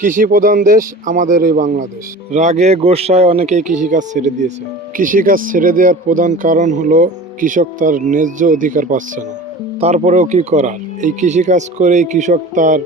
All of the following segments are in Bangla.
কৃষি প্রধান দেশ আমাদের এই বাংলাদেশ। রাগে গোসায় অনেকেই কৃষিকাজ ছেড়ে দিয়েছে। কৃষিকাজ ছেড়ে দেওয়ার প্রধান কারণ হলো কৃষক তার ন্যায্য অধিকার পাচ্ছে না। তারপরেও কি করার? এই কৃষিকাজ করেই কৃষক তার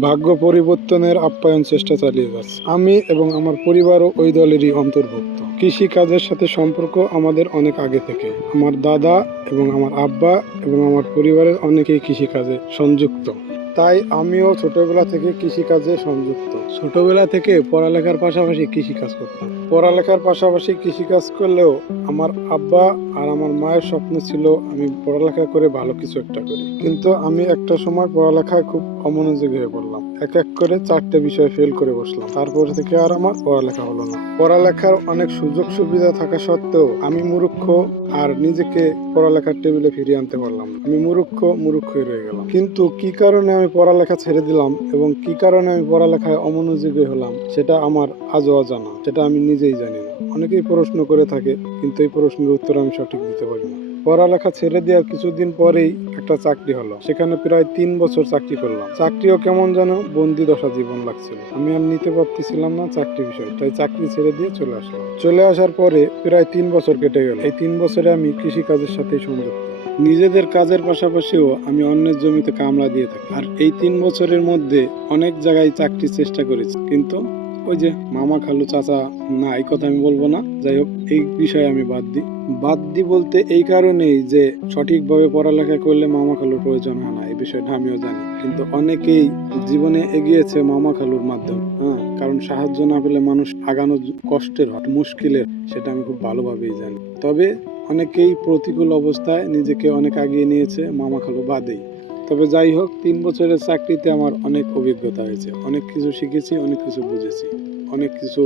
ভাগ্য পরিবর্তনের আপ্যায়ন চেষ্টা চালিয়ে যাচ্ছে। আমি এবং আমার পরিবারও ওই দলেরই অন্তর্ভুক্ত। কৃষি কাজের সাথে সম্পর্ক আমাদের অনেক আগে থেকে। আমার দাদা এবং আমার আব্বা এবং আমার পরিবারের অনেকেই কৃষিকাজে সংযুক্ত। তাই আমিও ছোটবেলা থেকে কৃষিকাজে সংযুক্ত। ছোটবেলা থেকে পড়ালেখার পাশাপাশি কৃষি কাজ করতাম। পড়ালেখার পাশাপাশি কৃষি কাজ করলেও আমার আব্বা আর আমার মায়ের স্বপ্ন ছিল আমি পড়ালেখা করে ভালো কিছু একটা করি। কিন্তু আমি একটা সময় পড়ালেখায় খুব অমনোযোগী হয়ে পড়লাম। এক এক করে চারটে বিষয় ফেল করে বসলাম। তারপর থেকে আর আমার পড়ালেখা হলো না। পড়ালেখার অনেক সুযোগ সুবিধা থাকা সত্ত্বেও আমি মূর্খ আর নিজেকে পড়ালেখার টেবিলে ফিরিয়ে আনতে পারলাম আমি মূর্খ, মূর্খই রয়ে গেলাম। কিন্তু কি কারণে আমি পড়ালেখা ছেড়ে দিলাম এবং কি কারণে আমি পড়ালেখায় অমনোযোগী হলাম, সেটা আমার আজও অজানা, সেটা আমি নিজেই জানি না। অনেকেই প্রশ্ন করে থাকে, কিন্তু এই প্রশ্নের উত্তর আমি সঠিক দিতে পারি না। পড়ালেখা ছেড়ে দেওয়ার কিছুদিন পরেই একটা চাকরি হলো, সেখানে প্রায় তিন বছর চাকরি করলাম। চাকরিও কেমন যেন বন্দি দশা জীবন লাগছিল। আমি আর নিতে পারতেছিলাম না চাকরি বিষয়, তাই চাকরি ছেড়ে দিয়ে চলে আসলাম। চলে আসার পরে প্রায় তিন বছর কেটে গেল। এই তিন বছরে আমি কৃষি কাজের সাথে সংযুক্ত। নিজেদের কাজের পাশাপাশিও আমি অন্যের জমিতে কামলা দিয়ে থাকি। আর এই তিন বছরের মধ্যে অনেক জায়গায় চাকরির চেষ্টা করেছি। কিন্তু ওই যে মামা খালু চাচা, না, এই কথা আমি বলব না। যাই হোক, এই বিষয়ে আমি বাদ দিই। বাদ দিই বলতে এই কারণেই যে সঠিকভাবে পড়ালেখা করলে মামা খালুর প্রয়োজন হয় না, এই বিষয়টা আমিও জানি। কিন্তু অনেকেই জীবনে এগিয়েছে মামা খালুর মাধ্যমে হ্যাঁ? কারণ সাহায্য না পেলে মানুষ আগানো কষ্টের মুশকিলের, সেটা আমি খুব ভালোভাবেই জানি। তবে অনেকেই প্রতিকূল অবস্থায় নিজেকে অনেক আগিয়ে নিয়েছে, মামা খালু বাদেই। তবে যাই হোক, তিন বছরের চাকরিতে আমার অনেক অভিজ্ঞতা হয়েছে। অনেক কিছু শিখেছি, অনেক কিছু বুঝেছি, অনেক কিছু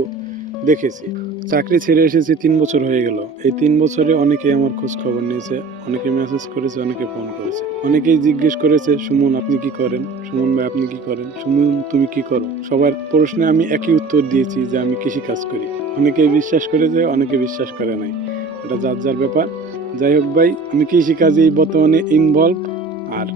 দেখেছি। চাকরি ছেড়ে এসেছি তিন বছর হয়ে গেল। এই তিন বছরে অনেকেই আমার খোঁজ খবর নিয়েছে, অনেকে মেসেজ করেছে, অনেকে ফোন করেছে। অনেকেই জিজ্ঞেস করেছে, সুমন, আপনি কি করেন? সুমন ভাই, আপনি কি করেন? সুমন, তুমি কি করো? সবার প্রশ্নে আমি একই উত্তর দিয়েছি যে আমি কৃষি কাজ করি। অনেকেই বিশ্বাস করেছে অনেকে বিশ্বাস করে নাই। এটা যার যার ব্যাপার। যাই হোক ভাই, আমি কৃষি কাজেই বর্তমানে ইনভলভ আর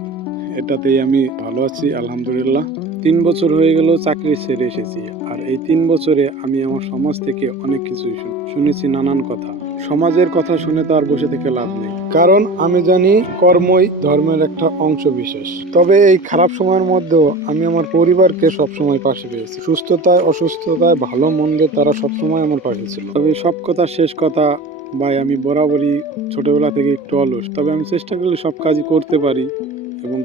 এটাতেই আমি ভালো আছি, আলহামদুলিল্লাহ। তিন বছর হয়ে গেল চাকরি ছেড়ে এসেছি, আর এই তিন বছরে আমি আমার সমাজ থেকে অনেক কিছুই শুনেছি নানান কথা। সমাজের কথা শুনে তো আর বসে থেকে লাভ নেই। কারণ আমি জানি কর্মই ধর্মের একটা অংশ বিশেষ। তবে এই খারাপ সময়ের মধ্যেও আমি আমার পরিবারকে সবসময় পাশে পেয়েছি। সুস্থতায়, অসুস্থতায়, ভালো মন্দে তারা সবসময় আমার পাশে ছিল। তবে সব কথা, শেষ কথা ভাই, আমি বরাবরই ছোটোবেলা থেকে একটু অলস, তবে আমি চেষ্টা করলে সব কাজই করতে পারি এবং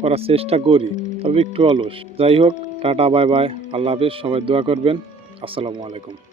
করার চেষ্টা করি, তবে একটু অলস। যাই হোক, টাটা, বাই বাই, আল্লাহ হাফেজ, সবাই দোয়া করবেন। আসসালামু আলাইকুম।